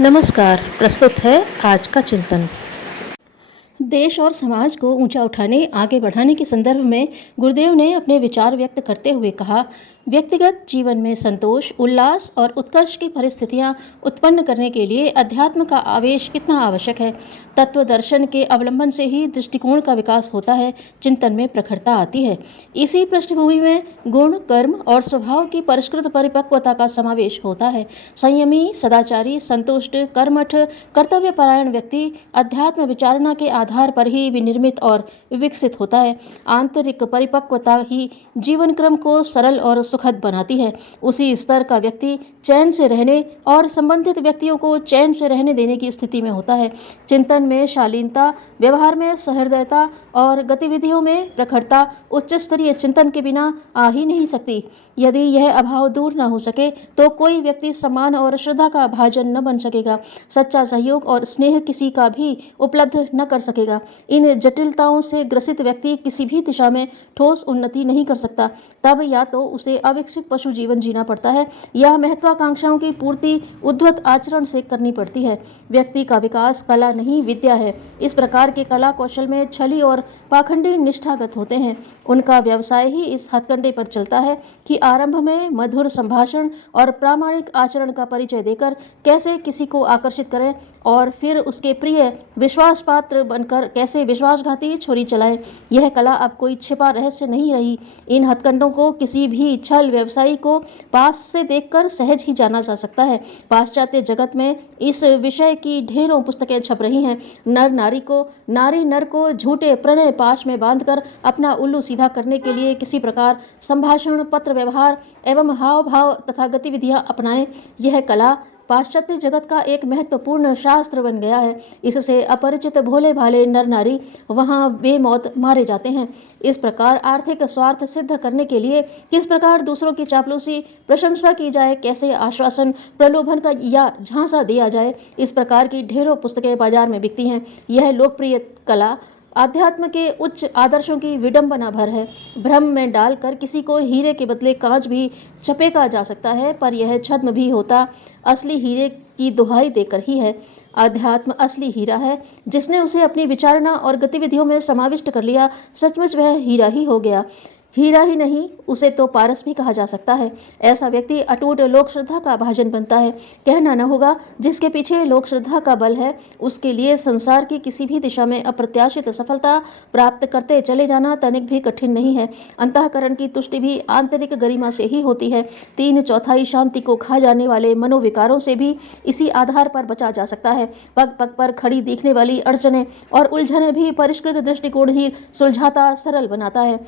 नमस्कार। प्रस्तुत है आज का चिंतन। देश और समाज को ऊंचा उठाने, आगे बढ़ाने के संदर्भ में गुरुदेव ने अपने विचार व्यक्त करते हुए कहा, व्यक्तिगत जीवन में संतोष, उल्लास और उत्कर्ष की परिस्थितियां उत्पन्न करने के लिए अध्यात्म का आवेश कितना आवश्यक है। तत्व दर्शन के अवलंबन से ही दृष्टिकोण का विकास होता है, चिंतन में प्रखरता आती है। इसी पृष्ठभूमि में गुण, कर्म और स्वभाव की परिष्कृत परिपक्वता का समावेश होता है। संयमी, सदाचारी, संतुष्ट, कर्मठ, कर्तव्यपरायण व्यक्ति अध्यात्म विचारणा के आधार पर ही विनिर्मित और विकसित होता है। आंतरिक परिपक्वता ही जीवन क्रम को सरल और सुखद बनाती है। उसी स्तर का व्यक्ति चैन से रहने और संबंधित व्यक्तियों को चैन से रहने देने की स्थिति में होता है। चिंतन में शालीनता, व्यवहार में सहृदयता और गतिविधियों में प्रखरता उच्च स्तरीय चिंतन के बिना आ ही नहीं सकती। यदि यह अभाव दूर न हो सके तो कोई व्यक्ति सम्मान और श्रद्धा का भाजन न बन सकेगा। सच्चा सहयोग और स्नेह किसी का भी उपलब्ध न कर सकेगा। इन जटिलताओं से ग्रसित व्यक्ति किसी भी दिशा में ठोस उन्नति नहीं कर सकता। तब या तो उसे अविकसित पशु जीवन जीना पड़ता है या महत्वाकांक्षाओं की पूर्ति उद्धत आचरण से करनी पड़ती है। व्यक्ति का विकास कला नहीं, विद्या है। इस प्रकार के कला कौशल में छली और पाखंडी निष्ठागत होते हैं। उनका व्यवसाय ही इस हथकंडे पर चलता है कि आरंभ में मधुर संभाषण और प्रामाणिक आचरण का परिचय देकर कैसे किसी को आकर्षित करें और फिर उसके प्रिय विश्वास पात्र बनकर कैसे विश्वासघाती छुरी चलाएं। यह कला अब कोई छिपा रहस्य नहीं रही। इन हथकंडों को किसी भी छल व्यवसायी को पास से देखकर सहज ही जाना जा सकता है। पाश्चात्य जगत में इस विषय की ढेरों पुस्तकें छप रही हैं। नारी नर को झूठे प्रणय पाश में बांधकर अपना उल्लू सीधा करने के लिए किसी प्रकार संभाषण, पत्र व्यवहार एवं हाव भाव तथा गतिविधियां अपनाएं। यह कला पाश्चात्य जगत का एक महत्वपूर्ण शास्त्र बन गया है। इससे अपरिचित भोले भाले नर नारी वहां बेमौत मारे जाते हैं। इस प्रकार आर्थिक स्वार्थ सिद्ध करने के लिए किस प्रकार दूसरों की चापलूसी, प्रशंसा की जाए, कैसे आश्वासन, प्रलोभन का या झांसा दिया जाए, इस प्रकार की ढेरों पुस्तकें बाजार में बिकती हैं। यह लोकप्रिय कला आध्यात्म के उच्च आदर्शों की विडंबना भर है। भ्रम में डालकर किसी को हीरे के बदले कांच भी चपेका जा सकता है, पर यह छद्म भी होता असली हीरे की दुहाई देकर ही है। अध्यात्म असली हीरा है। जिसने उसे अपनी विचारणा और गतिविधियों में समाविष्ट कर लिया, सचमुच वह हीरा ही हो गया। हीरा ही नहीं, उसे तो पारस भी कहा जा सकता है। ऐसा व्यक्ति अटूट लोक श्रद्धा का भाजन बनता है। कहना न होगा, जिसके पीछे लोक श्रद्धा का बल है उसके लिए संसार की किसी भी दिशा में अप्रत्याशित सफलता प्राप्त करते चले जाना तनिक भी कठिन नहीं है। अंतःकरण की तुष्टि भी आंतरिक गरिमा से ही होती है। 3/4 शांति को खा जाने वाले मनोविकारों से भी इसी आधार पर बचा जा सकता है। पग पग पर खड़ी दिखने वाली अड़चने और उलझने भी परिष्कृत दृष्टिकोण ही सुलझाता, सरल बनाता है।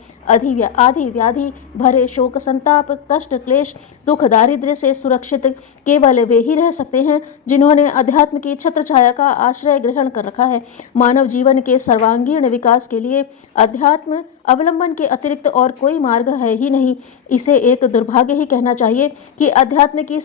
आदि व्याधि भरे शोक, संताप, कष्ट, क्लेश, दुख, दारिद्र्य से सुरक्षित केवल वे ही रह सकते हैं जिन्होंने अध्यात्म की छत्र छाया का आश्रय ग्रहण कर रखा है। मानव जीवन के सर्वांगीण विकास के लिए अध्यात्म अवलंबन के अतिरिक्त और कोई मार्ग है ही नहीं। इसे एक दुर्भाग्य ही कहना चाहिए कि अध्यात्म की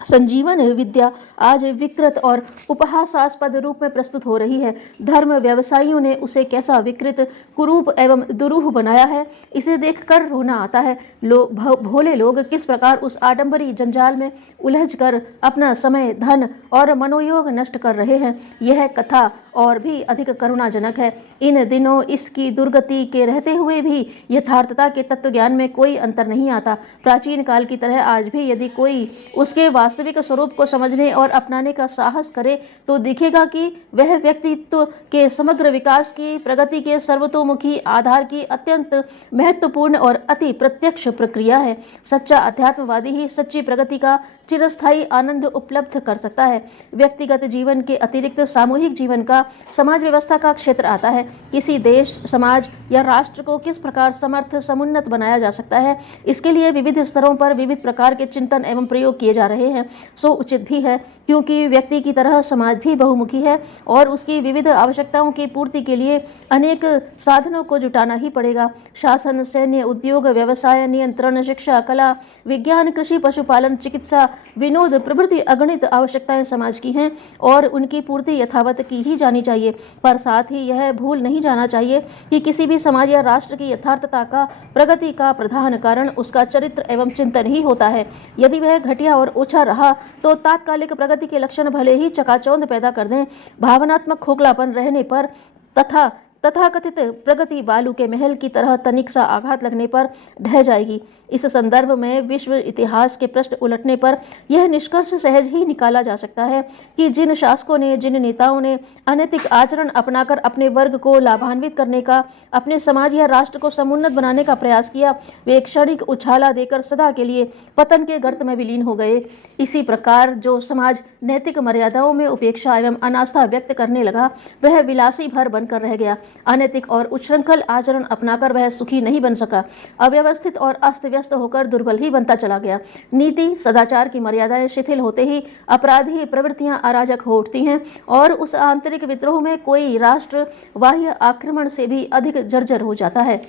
संजीवन विद्या आज विकृत और उपहासास्पद रूप में प्रस्तुत हो रही है। धर्म व्यवसायियों ने उसे कैसा विकृत, कुरूप एवं दुरूह बनाया है, इसे देखकर रोना आता है। भोले लोग किस प्रकार उस आडंबरी जंजाल में उलझकर अपना समय, धन और मनोयोग नष्ट कर रहे हैं, यह कथा और भी अधिक करुणाजनक है। इन दिनों इसकी दुर्गति के रहते हुए भी यथार्थता के तत्वज्ञान में कोई अंतर नहीं आता। प्राचीन काल की तरह आज भी यदि कोई उसके वास्तविक स्वरूप को समझने और अपनाने का साहस करे तो दिखेगा कि वह व्यक्तित्व के समग्र विकास की, प्रगति के सर्वतोमुखी आधार की अत्यंत महत्वपूर्ण और अति प्रत्यक्ष प्रक्रिया है। सच्चा अध्यात्मवादी ही सच्ची प्रगति का चिरस्थायी आनंद उपलब्ध कर सकता है। व्यक्तिगत जीवन के अतिरिक्त सामूहिक जीवन का समाज व्यवस्था का क्षेत्र आता है। किसी देश, समाज या राष्ट्र को किस प्रकार समर्थ, समुन्नत बनाया जा सकता है, इसके लिए विविध स्तरों पर विविध प्रकार के चिंतन एवं प्रयोग किए जा रहे हैं। सो उचित भी है, क्योंकि व्यक्ति की तरह समाज भी बहुमुखी है और उसकी विविध आवश्यकताओं की पूर्ति के लिए अनेक साधनों को जुटाना ही पड़ेगा। शासन, सैन्य, उद्योग, व्यवसाय, नियंत्रण, शिक्षा, कला, विज्ञान, कृषि, पशुपालन, चिकित्सा, विनोद प्रभृति अगणित आवश्यकताएं समाज की हैं और उनकी पूर्ति यथावत की ही जानी जानी चाहिए, पर साथ ही यह भूल नहीं जाना चाहिए कि किसी भी समाज या राष्ट्र की यथार्थता का प्रगति का प्रधान कारण उसका चरित्र एवं चिंतन ही होता है। यदि वह घटिया और ओछा रहा तो तात्कालिक प्रगति के लक्षण भले ही चकाचौंध पैदा कर दें, भावनात्मक खोखलापन रहने पर तथा तथाकथित प्रगति बालू के महल की तरह तनिक सा आघात लगने पर ढह जाएगी। इस संदर्भ में विश्व इतिहास के पृष्ठ उलटने पर यह निष्कर्ष सहज ही निकाला जा सकता है कि जिन शासकों ने, जिन नेताओं ने अनैतिक आचरण अपनाकर अपने वर्ग को लाभान्वित करने का, अपने समाज या राष्ट्र को समुन्नत बनाने का प्रयास किया, वे क्षणिक उछाला देकर सदा के लिए पतन के गर्त में विलीन हो गए। इसी प्रकार जो समाज नैतिक मर्यादाओं में उपेक्षा एवं अनास्था व्यक्त करने लगा, वह विलासी भर बनकर रह गया। अनैतिक और उच्छृंखल आचरण अपनाकर वह सुखी नहीं बन सका, अव्यवस्थित और अस्त व्यस्त होकर दुर्बल ही बनता चला गया। नीति सदाचार की मर्यादाएं शिथिल होते ही अपराधी प्रवृत्तियां अराजक हो उठती हैं और उस आंतरिक विद्रोह में कोई राष्ट्र बाह्य आक्रमण से भी अधिक जर्जर हो जाता है।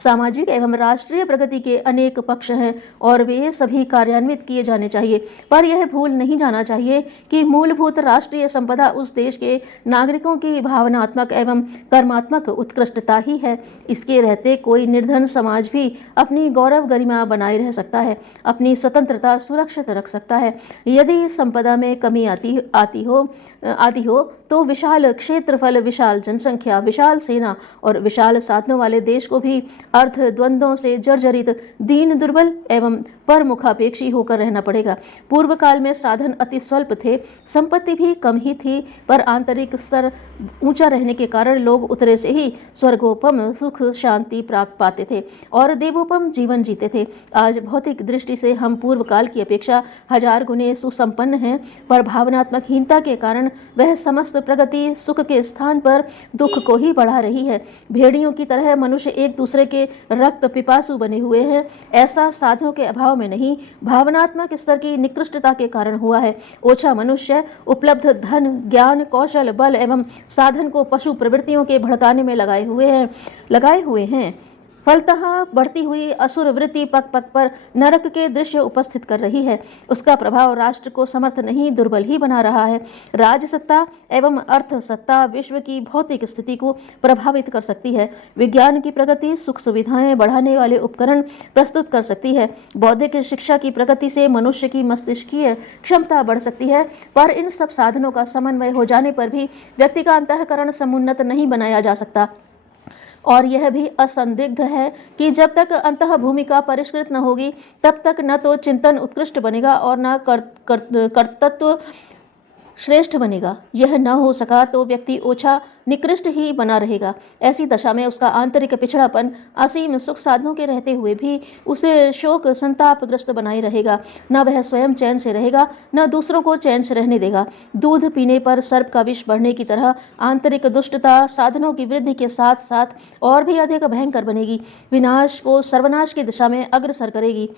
सामाजिक एवं राष्ट्रीय प्रगति के अनेक पक्ष हैं और वे सभी कार्यान्वित किए जाने चाहिए, पर यह भूल नहीं जाना चाहिए कि मूलभूत राष्ट्रीय संपदा उस देश के नागरिकों की भावनात्मक एवं कर्मात्मक उत्कृष्टता ही है। इसके रहते कोई निर्धन समाज भी अपनी गौरव गरिमा बनाए रह सकता है, अपनी स्वतंत्रता सुरक्षित रख सकता है। यदि संपदा में कमी आती हो तो विशाल क्षेत्रफल, विशाल जनसंख्या, विशाल सेना और विशाल साधनों वाले देश को भी अर्थ द्वंद्वों से जर्जरित, दीन, दुर्बल एवं परमुखापेक्षी होकर रहना पड़ेगा। पूर्व काल में साधन अति स्वल्प थे, संपत्ति भी कम ही थी, पर आंतरिक स्तर ऊंचा रहने के कारण लोग उतरे से ही स्वर्गोपम सुख शांति प्राप्त पाते थे और देवोपम जीवन जीते थे। आज भौतिक दृष्टि से हम पूर्व काल की अपेक्षा हजार गुने सुसंपन्न हैं, पर भावनात्मक हीनता के कारण वह समस्त प्रगति सुख के स्थान पर दुख को ही बढ़ा रही है। भेड़ियों की तरह मनुष्य एक दूसरे के रक्त पिपासु बने हुए हैं। ऐसा साधनों के अभाव में नहीं, भावनात्मक स्तर की निकृष्टता के कारण हुआ है। ओछा मनुष्य उपलब्ध धन, ज्ञान, कौशल, बल एवं साधन को पशु प्रवृत्तियों के भड़काने में लगाए हुए हैं। फलतः बढ़ती हुई असुर वृत्ति पग पग पर नरक के दृश्य उपस्थित कर रही है। उसका प्रभाव राष्ट्र को समर्थ नहीं, दुर्बल ही बना रहा है। राजसत्ता एवं अर्थ सत्ता विश्व की भौतिक स्थिति को प्रभावित कर सकती है। विज्ञान की प्रगति सुख सुविधाएं बढ़ाने वाले उपकरण प्रस्तुत कर सकती है। बौद्धिक शिक्षा की प्रगति से मनुष्य की मस्तिष्कीय क्षमता बढ़ सकती है, पर इन सब साधनों का समन्वय हो जाने पर भी व्यक्ति का अंतःकरण समुन्नत नहीं बनाया जा सकता। और यह भी असंदिग्ध है कि जब तक अंतः भूमिका परिष्कृत न होगी, तब तक न तो चिंतन उत्कृष्ट बनेगा और न कर्तृत्व श्रेष्ठ बनेगा। यह न हो सका तो व्यक्ति ओछा निकृष्ट ही बना रहेगा। ऐसी दशा में उसका आंतरिक पिछड़ापन असीम सुख साधनों के रहते हुए भी उसे शोक संतापग्रस्त बनाए रहेगा। न वह स्वयं चैन से रहेगा, न दूसरों को चैन से रहने देगा। दूध पीने पर सर्प का विष बढ़ने की तरह आंतरिक दुष्टता साधनों की वृद्धि के साथ साथ और भी अधिक भयंकर बनेगी, विनाश को सर्वनाश की दिशा में अग्रसर करेगी।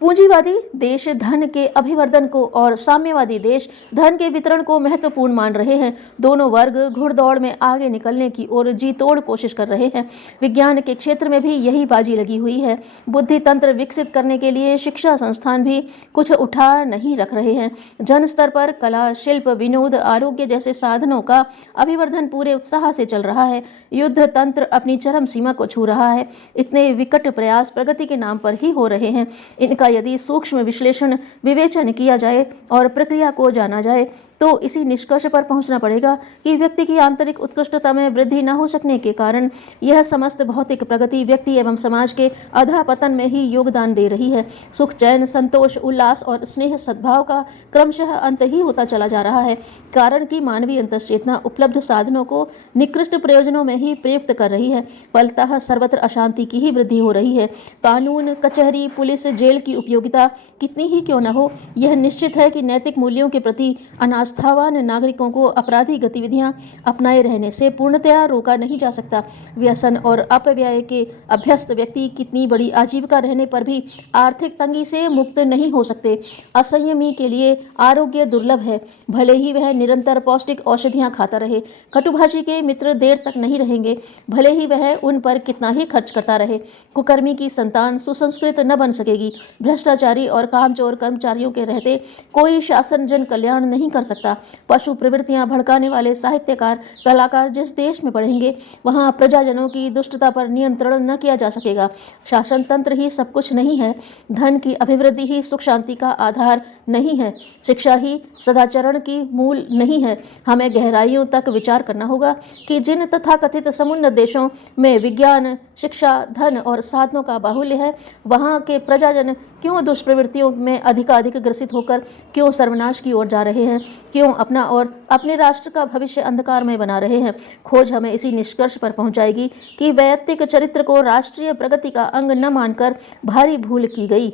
पूंजीवादी देश धन के अभिवर्धन को और साम्यवादी देश धन के वितरण को महत्वपूर्ण मान रहे हैं। दोनों वर्ग घुड़दौड़ में आगे निकलने की ओर जी तोड़ कोशिश कर रहे हैं। विज्ञान के क्षेत्र में भी यही बाजी लगी हुई है। बुद्धि तंत्र विकसित करने के लिए शिक्षा संस्थान भी कुछ उठा नहीं रख रहे हैं। जन स्तर पर कला, शिल्प, विनोद, आरोग्य जैसे साधनों का अभिवर्धन पूरे उत्साह से चल रहा है। युद्ध तंत्र अपनी चरम सीमा को छू रहा है। इतने विकट प्रयास प्रगति के नाम पर ही हो रहे हैं। इनका यदि सूक्ष्म विश्लेषण विवेचन किया जाए और प्रक्रिया को जाना जाए तो इसी निष्कर्ष पर पहुंचना पड़ेगा कि व्यक्ति की आंतरिक उत्कृष्टता में वृद्धि न हो सकने के कारण यह समस्त भौतिक प्रगति व्यक्ति एवं समाज के अधःपतन में ही योगदान दे रही है। सुख, चैन, संतोष, उल्लास और स्नेह सद्भाव का क्रमशः अंत ही होता चला जा रहा है, कारण कि मानवीय अंतश्चेतना उपलब्ध साधनों को निकृष्ट प्रयोजनों में ही प्रयुक्त कर रही है। फलतः सर्वत्र अशांति की ही वृद्धि हो रही है। कानून, कचहरी, पुलिस, जेल की उपयोगिता कितनी ही क्यों न हो, यह निश्चित है कि नैतिक मूल्यों के प्रति अनास्थावान नागरिकों को अपराधी गतिविधियां अपनाए रहने से पूर्णतया रोका नहीं जा सकता। व्यसन और अपव्यय के अभ्यस्त व्यक्ति कितनी बड़ी आजीविका रहने पर भी आर्थिक तंगी से मुक्त नहीं हो सकते। असंयमी के लिए आरोग्य दुर्लभ है, भले ही वह निरंतर पौष्टिक औषधियां खाता रहे। कटुभाषी के मित्र देर तक नहीं रहेंगे, भले ही वह उन पर कितना ही खर्च करता रहे। कुकर्मी की संतान सुसंस्कृत न बन सकेगी। भ्रष्टाचारी और कामचोर कर्मचारियों के रहते कोई शासन जन कल्याण नहीं कर सकता। सकता। पशु प्रवृत्तियां भड़काने वाले साहित्यकार, कलाकार जिस देश में बढ़ेंगे, वहां प्रजाजनों की दुष्टता पर नियंत्रण न किया जा सकेगा। शासन तंत्र ही सब कुछ नहीं है। धन की अभिवृद्धि ही सुख शांति का आधार नहीं है। शिक्षा ही सदाचरण की मूल नहीं है। हमें गहराइयों तक विचार करना होगा कि जिन तथाकथित समुन्नत देशों में विज्ञान, शिक्षा, धन और साधनों का बाहुल्य है, वहाँ के प्रजाजन क्यों दुष्प्रवृत्तियों में अधिकाधिक ग्रसित होकर क्यों सर्वनाश की ओर जा रहे हैं, क्यों अपना और अपने राष्ट्र का भविष्य अंधकार में बना रहे हैं। खोज हमें इसी निष्कर्ष पर पहुंचाएगी कि वैयक्तिक चरित्र को राष्ट्रीय प्रगति का अंग न मानकर भारी भूल की गई।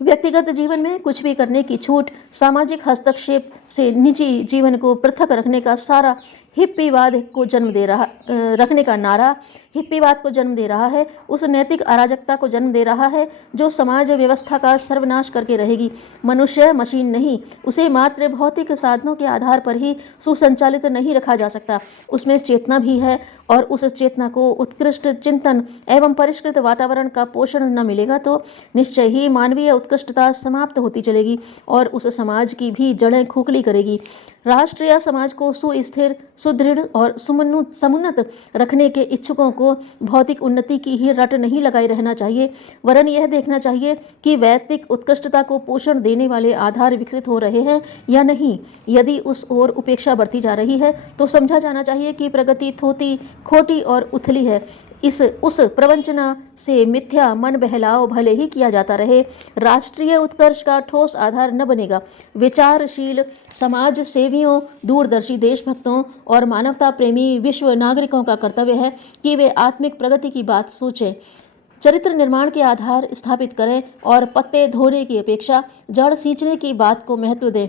व्यक्तिगत जीवन में कुछ भी करने की छूट, सामाजिक हस्तक्षेप से निजी जीवन को पृथक रखने का सारा हिप्पीवाद को जन्म दे रहा रखने का नारा हिप्पीवाद को जन्म दे रहा है, उस नैतिक अराजकता को जन्म दे रहा है जो समाज व्यवस्था का सर्वनाश करके रहेगी। मनुष्य मशीन नहीं, उसे मात्र भौतिक साधनों के आधार पर ही सुसंचालित नहीं रखा जा सकता। उसमें चेतना भी है और उस चेतना को उत्कृष्ट चिंतन एवं परिष्कृत वातावरण का पोषण न मिलेगा तो निश्चय ही मानवीय उत्कृष्टता समाप्त होती चलेगी और उस समाज की भी जड़ें खोखली करेगी। राष्ट्र या समाज को सुस्थिर, सुदृढ़ और समुन्नत रखने के इच्छुकों को भौतिक उन्नति की ही रट नहीं लगाए रहना चाहिए, वरन यह देखना चाहिए कि वैयक्तिक उत्कृष्टता को पोषण देने वाले आधार विकसित हो रहे हैं या नहीं। यदि उस ओर उपेक्षा बढ़ती जा रही है तो समझा जाना चाहिए कि प्रगति थोती, खोटी और उथली है। उस प्रवंचना से मिथ्या मन बहलाव भले ही किया जाता रहे, राष्ट्रीय उत्कर्ष का ठोस आधार न बनेगा। विचारशील समाज सेवियों, दूरदर्शी देशभक्तों और मानवता प्रेमी विश्व नागरिकों का कर्तव्य है कि वे आत्मिक प्रगति की बात सोचें, चरित्र निर्माण के आधार स्थापित करें और पत्ते धोने की अपेक्षा जड़ सींचने की बात को महत्व दें।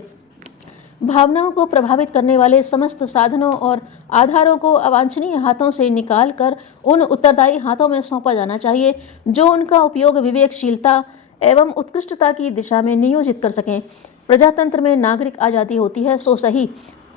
भावनाओं को प्रभावित करने वाले समस्त साधनों और आधारों को अवांछनीय हाथों से निकालकर उन उत्तरदायी हाथों में सौंपा जाना चाहिए जो उनका उपयोग विवेकशीलता एवं उत्कृष्टता की दिशा में नियोजित कर सकें। प्रजातंत्र में नागरिक आज़ादी होती है सो सही,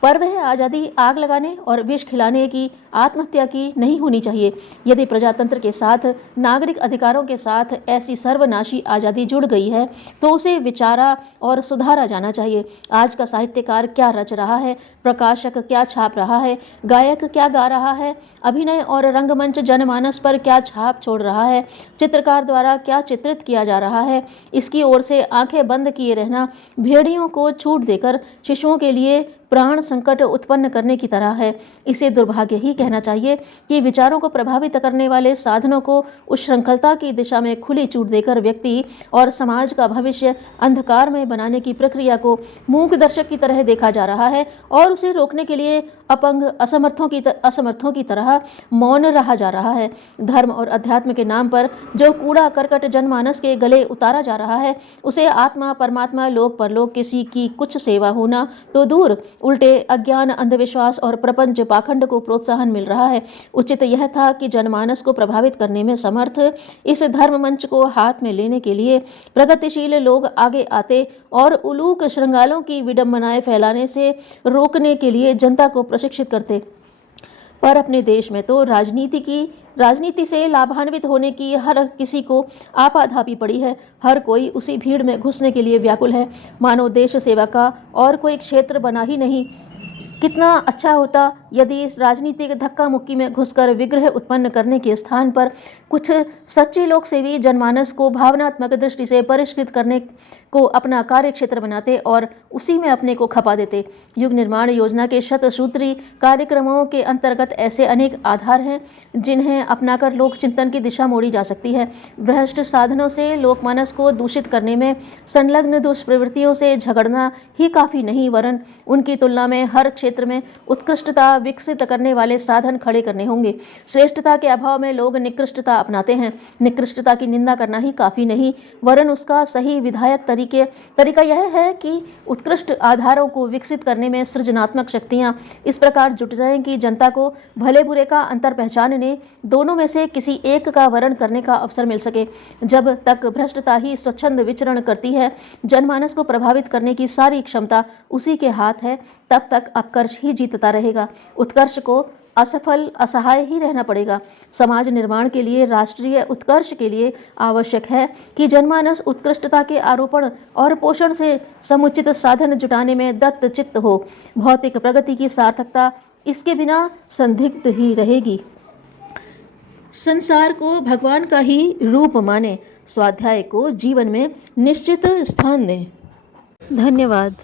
पर वह आज़ादी आग लगाने और विष खिलाने की, आत्महत्या की नहीं होनी चाहिए। यदि प्रजातंत्र के साथ, नागरिक अधिकारों के साथ ऐसी सर्वनाशी आज़ादी जुड़ गई है तो उसे विचारा और सुधारा जाना चाहिए। आज का साहित्यकार क्या रच रहा है, प्रकाशक क्या छाप रहा है, गायक क्या गा रहा है, अभिनय और रंगमंच जनमानस पर क्या छाप छोड़ रहा है, चित्रकार द्वारा क्या चित्रित किया जा रहा है, इसकी ओर से आंखें बंद किए रहना भेड़ियों को छूट देकर शिशुओं के लिए प्राण संकट उत्पन्न करने की तरह है। इसे दुर्भाग्य ही कहना चाहिए कि विचारों को प्रभावित करने वाले साधनों को उस श्रृंखलता की दिशा में खुली छूट देकर व्यक्ति और समाज का भविष्य अंधकार में बनाने की प्रक्रिया को मूक दर्शक की तरह देखा जा रहा है और उसे रोकने के लिए अपंग असमर्थों की तरह मौन रहा जा रहा है। धर्म और अध्यात्म के नाम पर जो कूड़ा करकट जनमानस के गले उतारा जा रहा है, उसे आत्मा, परमात्मा, लोक परलोक किसी की कुछ सेवा होना तो दूर, उल्टे अज्ञान, अंधविश्वास और प्रपंच पाखंड को प्रोत्साहन मिल रहा है। उचित यह था कि जनमानस को प्रभावित करने में समर्थ इस धर्म मंच को हाथ में लेने के लिए प्रगतिशील लोग आगे आते और उलूक श्रृंगालों की विडंबनाएं फैलाने से रोकने के लिए जनता को प्रशिक्षित करते। पर अपने देश में तो राजनीति से लाभान्वित होने की हर किसी को आपाधापी पड़ी है। हर कोई उसी भीड़ में घुसने के लिए व्याकुल है, मानो देश सेवा का और कोई क्षेत्र बना ही नहीं। कितना अच्छा होता यदि इस राजनीतिक धक्का मुक्की में घुसकर विग्रह उत्पन्न करने के स्थान पर कुछ सच्चे लोक सेवी जनमानस को भावनात्मक दृष्टि से परिष्कृत करने को अपना कार्य क्षेत्र बनाते और उसी में अपने को खपा देते। युग निर्माण योजना के शतसूत्री कार्यक्रमों के अंतर्गत ऐसे अनेक आधार हैं जिन्हें अपनाकर लोक चिंतन की दिशा मोड़ी जा सकती है। भ्रष्ट साधनों से लोकमानस को दूषित करने में संलग्न दुष्प्रवृत्तियों से झगड़ना ही काफ़ी नहीं, वरन उनकी तुलना में हर क्षेत्र में उत्कृष्टता विकसित करने वाले साधन खड़े करने होंगे। श्रेष्ठता के अभाव में लोग निकृष्टता अपनाते हैं। निकृष्टता की निंदा करना ही काफ़ी नहीं, वरन उसका सही विधायक तरीका यह है कि उत्कृष्ट आधारों को विकसित करने में सृजनात्मक शक्तियां इस प्रकार जुट जाएं कि जनता को भले बुरे का अंतर पहचानने, दोनों में से किसी एक का वर्ण करने का अवसर मिल सके। जब तक भ्रष्टता ही स्वच्छंद विचरण करती है, जनमानस को प्रभावित करने की सारी क्षमता उसी के हाथ है, तब तक अपकर्ष ही जीतता रहेगा। उत्कर्ष को असफल असहाय ही रहना पड़ेगा। समाज निर्माण के लिए, राष्ट्रीय उत्कर्ष के लिए आवश्यक है कि जनमानस उत्कृष्टता के आरोपण और पोषण से समुचित साधन जुटाने में दत्तचित्त हो। भौतिक प्रगति की सार्थकता इसके बिना संदिग्ध ही रहेगी। संसार को भगवान का ही रूप माने, स्वाध्याय को जीवन में निश्चित स्थान दें। धन्यवाद।